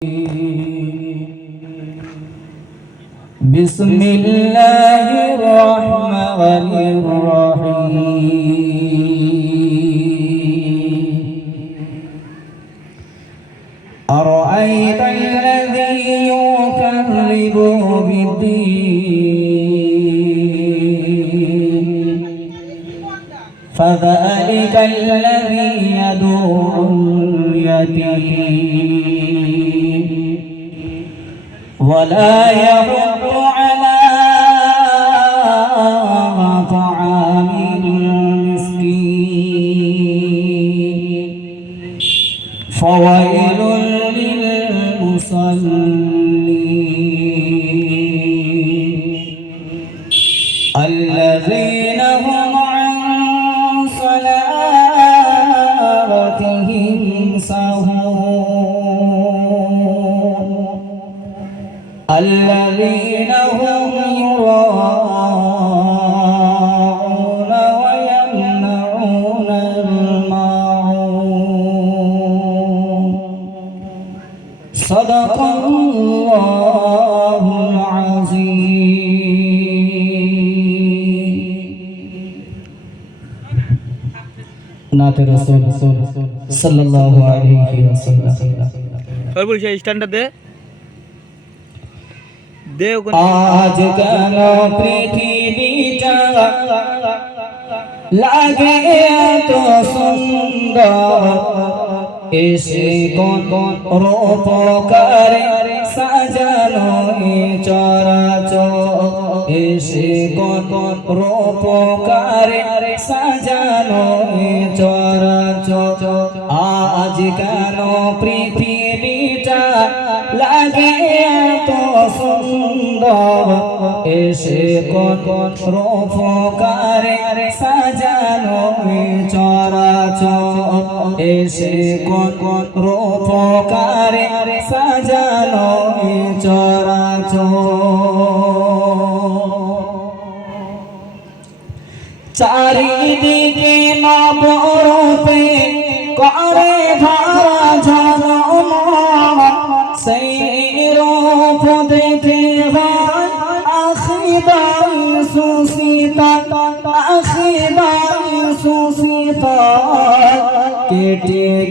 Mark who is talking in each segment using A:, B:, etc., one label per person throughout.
A: بسم الله الرحمن الرحيم. أرأيت الذي يكذب بالدين؟ فذلك الذي يدعو اليتيم. ولا يحض على طعام المسكين. فويل للمصلين. الذين هم يراءون ويمنعون الماعون صدق الله العظيم নাতে রাসূল সাল্লাল্লাহু আলাইহি ওয়াসাল্লাম
B: সবাই বলছি স্ট্যান্ডটা দে দে ওখানে
A: আজ কেন পৃথিবীটা লাগে এত সুন্দর? এসে কোন কোন রূপকারে সাজানো এ চরাচর? এসে কোন কোন রূপকারে সাজানো এ চরাচর? আজ কেন পৃথিবীটা লাগে সুন্দর। এসে কোন রূপকারে সাজানো চরাচর। এসে কোন রূপকারে সাজানো চরাচর। চারিদিকে নবরূপে করে ধরা ঝলম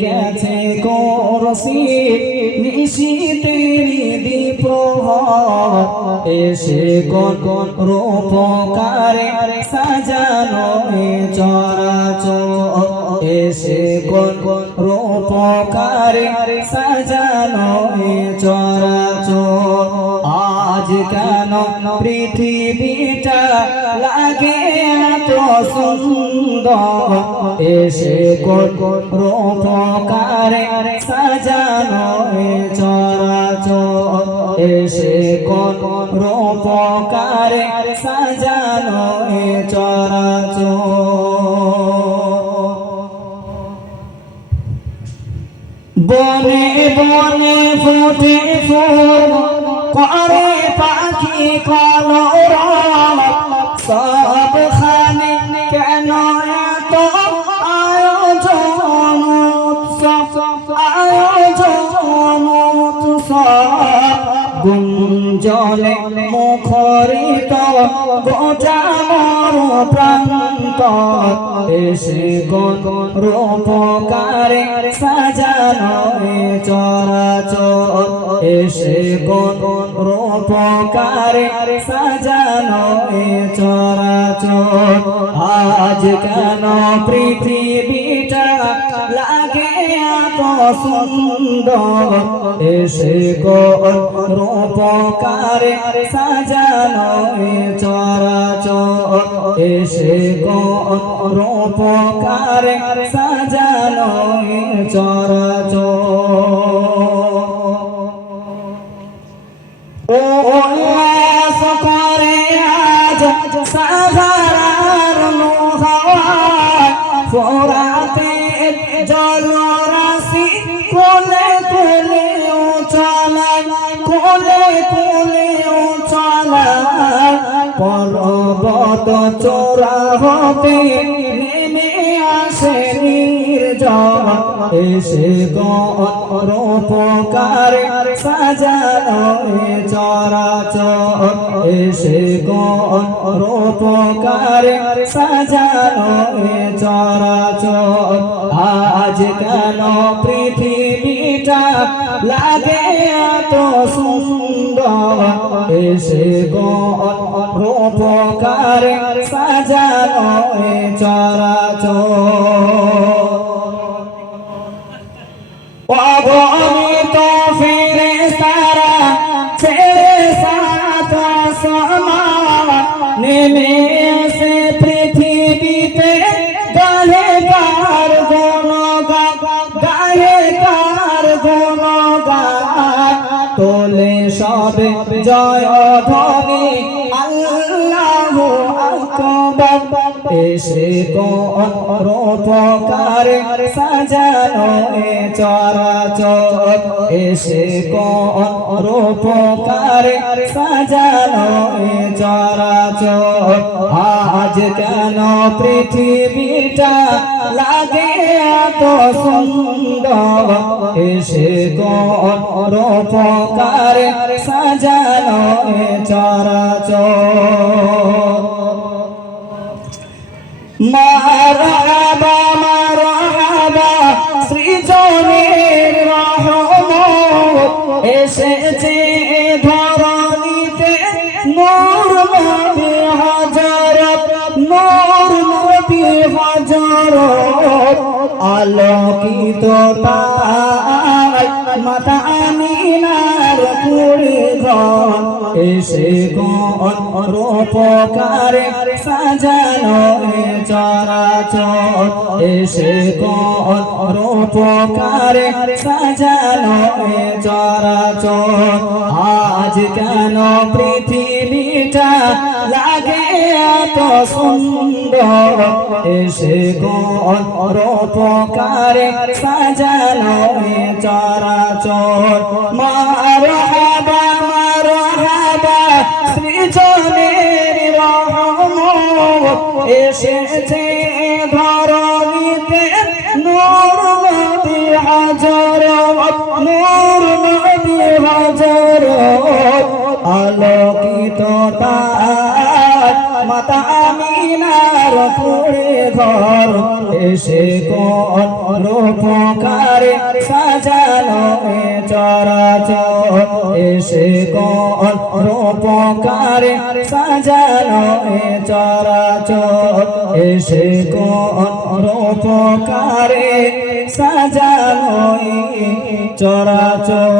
A: গেছে করসি নিশীতেরি দীপ এসে কোন কোন রূপকারে সাজানো চরাচর। এসে কোন কোন রূপকারে সাজানো চর আজ কেন পৃথিবীটা লাগে এত সুন্দর? এসে রূপকারে সাজানো চরাচর? এসে কোন রূপকারে সাজানো চরাচর? বনে বনে ফুটে ফুল গুঞ্জনে মুখরিত গোটা মর প্রান্ত। এসে কোন রূপকারে সাজানো চরাচর। এসে কোন রূপকারে সাজানো চরাচর। আজ কেন পৃথিবীটা লাগে এত সুন্দর। এসে কোন রূপকারে সাজানো চরাচর। এসে কোন রূপকারে সাজানো চরাচর। কোলে কোলে চলা পর্বত চোরা হতে নেমে আসে এসে গরূপকারে সাজানো এ চরাচর। এসে গরূপকারে সাজানো এ চরাচর। আজ কেন পৃথিবীটা লাগে এত সুন্দর? এসে গরূপকারে সাজানো অগণিত ফিরে সারা ছেড়ে সাত সমা নেমে এসে পৃথিবীতে গায়ে কার গুণ গায়ে কার গুণ তোলে সবে জয় ধ্বনি, আল্লাহ আকবার এসে কোন রূপকারে সাজানো এ চরাচর। এসে কোন রূপকারে সাজানো এ চরাচর। আজ কেন পৃথিবীটা লাগে এত সুন্দর? এসে কোন রূপকারে সাজানো এ চরাচর। এসেছে ধরণীতে নূর নবী হযরত নূর নবী হযরত আলোকিত তাই মাতা আমিনার পুরী ঘর। এসে কোন রূপকারে সাজানো চরাচর। এসে কোন রূপকারে সাজানো চরাচর। আজ কেন পৃথিবীটা লাগে এত সুন্দর? এসে কোন রূপকারে সাজানো চরাচর। মারহাবা এসেছে ধরণীতে নূর নবী হাজার, নূর নবী হাজার। আলোকিত তার মাতা আমিনার পুরে ঘর এসে কোন রূপকারে সাজানো চরাচর এসে কোন রূপকারে সাজানো চরাচর। এসে কোন রূপকারে সাজানো চরাচর।